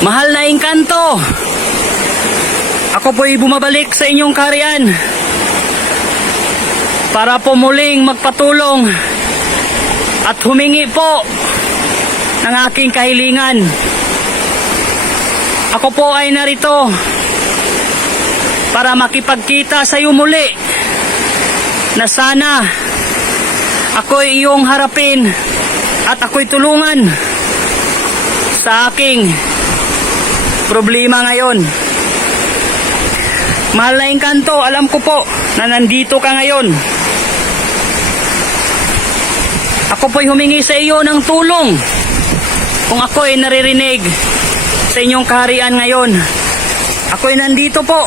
Mahal na Engkanto, ako po'y bumabalik sa inyong kaharian para po muling magpatulong at humingi po ng aking kahilingan. Ako po ay narito para makipagkita sa iyo muli na sana ako'y iyong harapin at ako'y tulungan sa aking problema ngayon. Mahal na Engkanto, alam ko po na nandito ka ngayon. Ako po'y humingi sa iyo ng tulong kung ako'y naririnig sa inyong kaharian ngayon. Ako'y nandito po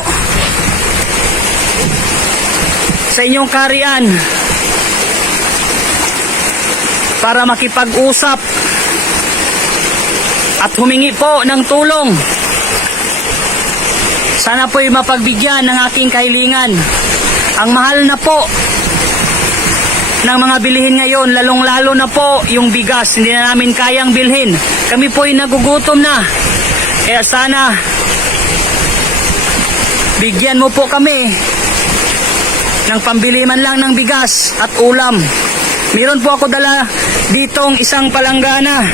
sa inyong kaharian para makipag-usap at humingi po ng tulong. Sana po'y mapagbigyan ng aking kahilingan. Ang mahal na po ng mga bilihin ngayon, lalong-lalo na po yung bigas, hindi na namin kayang bilhin. Kami po'y nagugutom na. Kaya sana bigyan mo po kami ng pambili man lang ng bigas at ulam. Meron po ako dala ditong isang palanggana.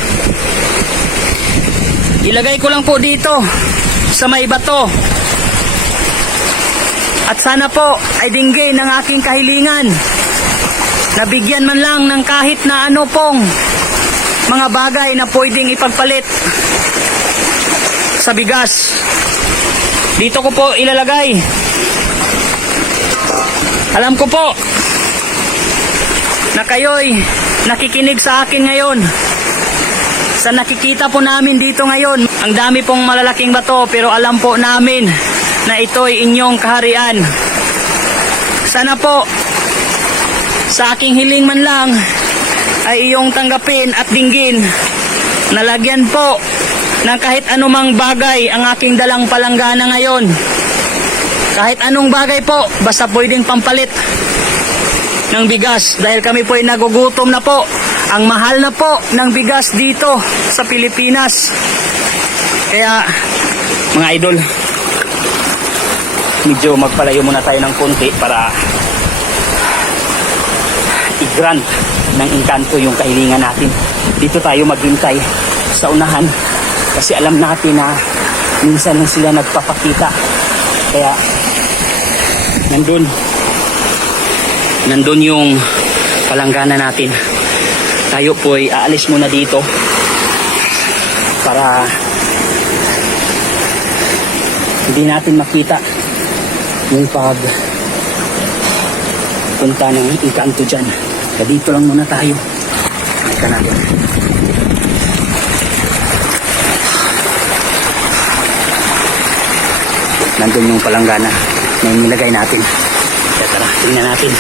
Ilagay ko lang po dito sa may bato. At sana po ay dinggin ng aking kahilingan. Nabigyan man lang ng kahit na ano pong mga bagay na pwedeng ipagpalit sa bigas. Dito ko po ilalagay. Alam ko po na kayo'y nakikinig sa akin ngayon. Sa nakikita po namin dito ngayon, ang dami pong malalaking bato, pero alam po namin na ito'y inyong kaharian. Sana po sa aking hiling man lang ay iyong tanggapin at dinggin. Nalagyan po ng kahit anumang bagay ang aking dalang palanggana ngayon. Kahit anong bagay po, basta pwedeng pampalit ng bigas dahil kami po ay nagugutom na po. Ang mahal na po ng bigas dito sa Pilipinas. Kaya mga idol, medyo magpalayo muna tayo ng konti para i-grant ng Engkanto yung kahilingan natin. Dito tayo maghintay sa unahan kasi alam natin na minsan lang sila nagpapakita. Kaya nandun yung palanggana natin. Tayo po'y aalis muna dito para hindi natin makita yung punta ng Engkanto dyan. Kaya dito lang muna tayo. Ika natin. Nandun yung palanggana na nilagay natin. Kaya tara, tingnan natin.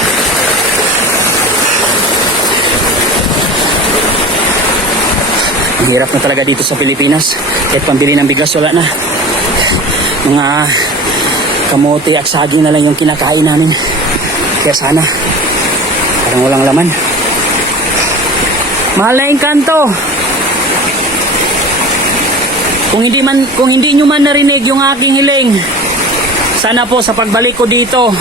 Ang hirap na talaga dito sa Pilipinas. Kahit pambili ng bigas, wala na. Mga kamote at saging na lang yung kinakain namin. Kaya sana parang walang laman. Mahal na Engkanto, kung hindi nyo man narinig yung aking hiling, sana po sa pagbalik ko dito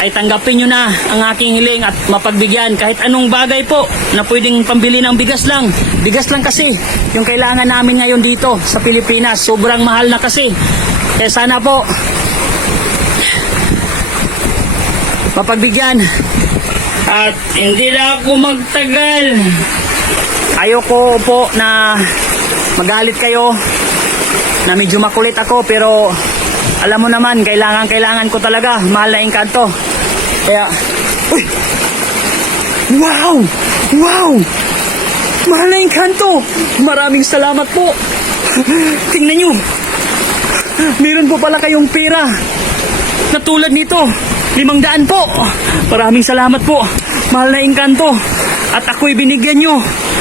ay tanggapin nyo na ang aking hiling at mapagbigyan kahit anong bagay po na pwedeng pambili ng bigas lang. Bigas lang kasi yung kailangan namin ngayon dito sa Pilipinas. Sobrang mahal na kasi. Kaya sana po mapagbigyan. At hindi na ako magtagal. Ayoko po na magalit kayo na medyo makulit ako, pero alam mo naman, kailangan ko talaga. Mahal na Engkanto. Kaya, uy! Wow! Wow! Mahal na Engkanto! Maraming salamat po! Tingnan nyo! Meron po pala kayong pera na tulad nito. 500 po! Maraming salamat po! Mahal na Engkanto! At ako'y binigyan nyo.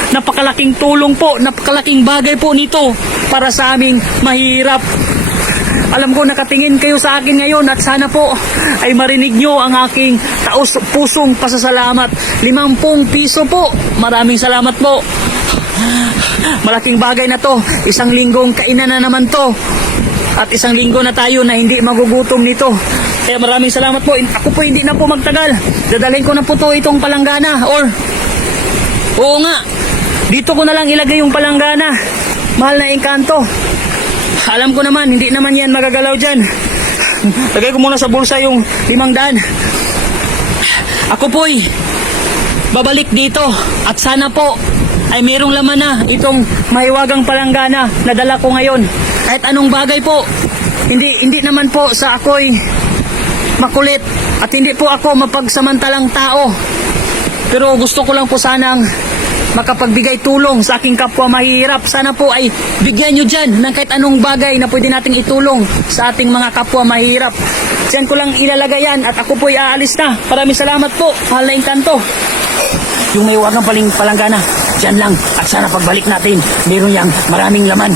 Napakalaking tulong po, napakalaking bagay po nito para sa aming mahirap. Alam ko nakatingin kayo sa akin ngayon at sana po ay marinig nyo ang aking taos-pusong pasasalamat. 50 piso po. Maraming salamat po. malaking bagay na to. Isang linggong kainan na naman to. At isang linggo na tayo na hindi magugutom nito. Kaya maraming salamat po. Ako po hindi na po magtagal. Dadalhin ko na po to itong palanggana. Or, oo nga, dito ko na lang ilagay yung palanggana. Mahal na Engkanto. Alam ko naman, hindi naman yan magagalaw dyan. Lagay ko muna sa bulsa yung 500. Ako po'y babalik dito. At sana po ay mayroong laman na itong mahiwagang palanggana na dala ko ngayon. Kahit anong bagay po. Hindi naman po sa ako'y makulit. At hindi po ako mapagsamantalang tao. Pero gusto ko lang po sanang makapagbigay tulong sa aking kapwa mahihirap. Sana po ay bigyan nyo dyan ng kahit anong bagay na pwede nating itulong sa ating mga kapwa mahihirap. Diyan ko lang ilalagay yan at ako po ay aalis na. Maraming salamat po, mahal na Engkanto. Yung may wagang palanggana, dyan lang. At sana pagbalik natin, meron yang maraming laman.